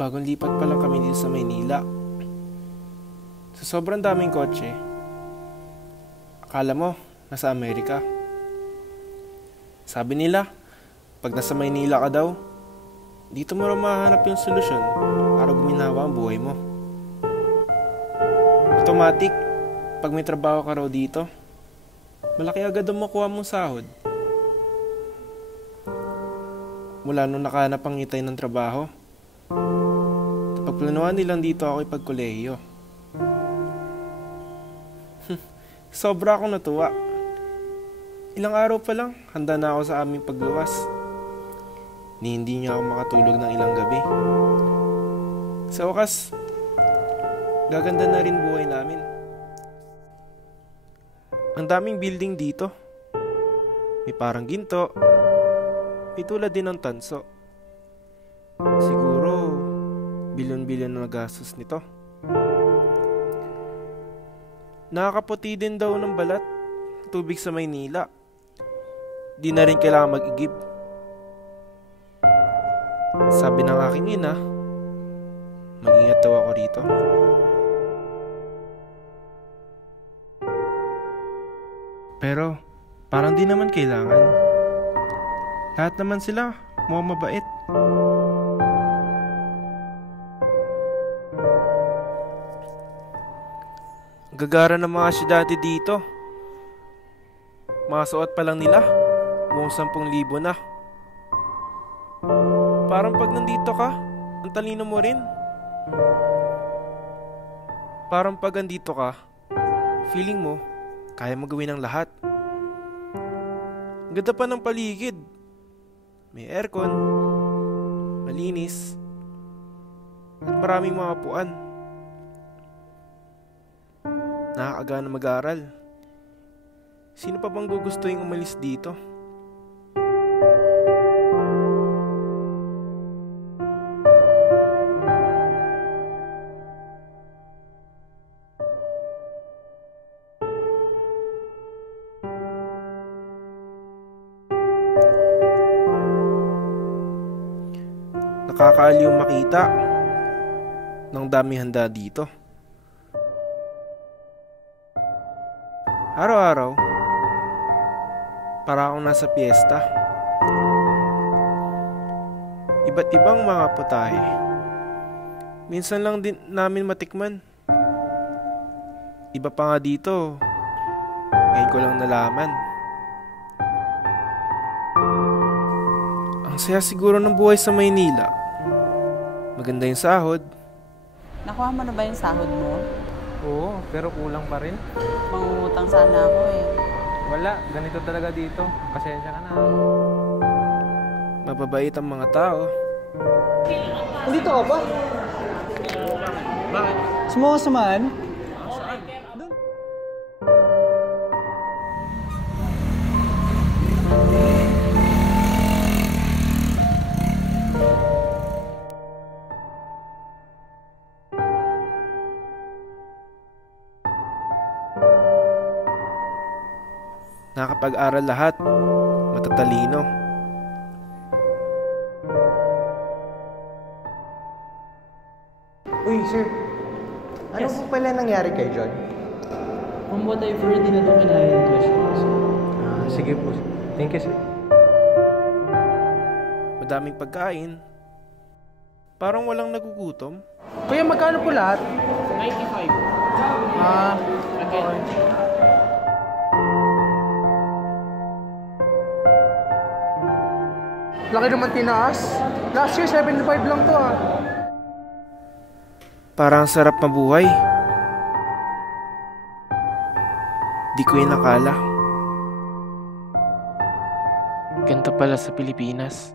Bagong lipat pa lang kami dito sa Maynila. Sa sobrang daming kotse, akala mo nasa Amerika. Sabi nila, pag nasa Maynila ka daw, dito mo raw mahanap yung solusyon para guminawa ang buhay mo. Automatic, pag may trabaho ka raw dito, malaki agad ang makuha mong sahod. Mula nung nakahanap ang itay ng trabaho, pagplanuhan nilang dito ako ipagkolehiyo. Sobra akong natuwa. Ilang araw pa lang, handa na ako sa aming pagluwas. Ni hindi niya ako makatulog ng ilang gabi. Sa wakas, gaganda na rin buhay namin. Ang daming building dito. May parang ginto. May tulad din ng tanso. Siguro, bilyon-bilyon na gastos nito. Nakakaputi din daw ng balat tubig sa Maynila. Di na rin kailangan mag-igib. Sabi ng aking ina, mag-ingat daw ako rito. Pero parang di naman kailangan. Lahat naman sila mukhang mabait. Gagara ng mga syudate dito. Mga suot pa lang nila, buong 10,000 na. Parang pag nandito ka, ang talino mo rin. Parang pag nandito ka, feeling mo, kaya mo gawin ang lahat. Ang ganda pa ng paligid. May aircon, malinis, at maraming mga upuan. Nakakagana mag-aaral. Sino pa bang gugustuhin umalis dito? Nakakaaliw makita ng dami handa dito. Araw-araw, para akong nasa piyesta. Iba't ibang mga putahe. Minsan lang din namin matikman. Iba pa nga dito, ngayon ko lang nalaman. Ang saya siguro ng buhay sa Maynila. Maganda yung sahod. Nakuha mo na ba yung sahod mo? Oo, pero kulang pa rin. Mangungutang sana ako eh. Wala, ganito talaga dito. Pasensya ka na. Mababait ang mga tao. Nandito ka ba? Bakit? Sumuha samahan? Nakapag-aral lahat, matatalino. Uy, sir. Ano po pala nangyari kay John? From what I've heard, di na ito kinaya yung tuition. Sige po. Thank you, sir. Madaming pagkain. Parang walang nagugutom. Kuya, magkano po lahat? 95. Okay. Laki naman tinaas. Last year, 75 lang to ah. Parang sarap mabuhay. Di ko inakala. Ganito pala sa Pilipinas.